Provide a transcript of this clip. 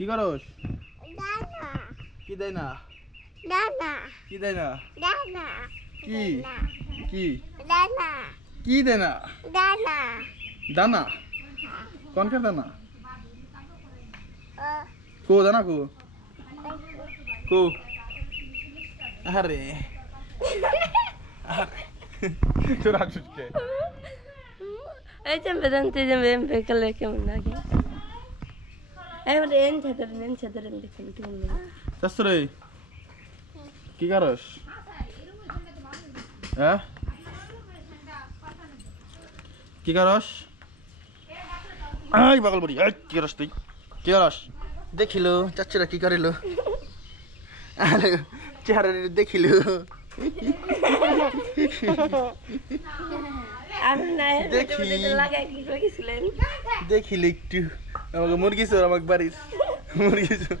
কি করস? দানা কি দেয় না? দানা কি দেয় না? দানা কি কি দানা কি দেয় না? দানা দানা কোনকার দানা? ও কো দানা কো কো আরে তোর আসুকে এই যে বেদান্তে যে বেকালে কেমন লাগে এবারে এন ছাদের দেখুন কেমন লাগে শাস্ত্রে কি করস? হ্যাঁ কি করস? আই পাগল বড়ি এই কি করস তুই? কি করস? দেখিলো চাচ্চুরা কি করিলো? আরে চেহারা দেখিলো আমি না দেখি লাগাই কি কইছিলেন দেখিলে একটু আমাকে মুরগি চোর আমাকে বাড়ির মুরগি চোর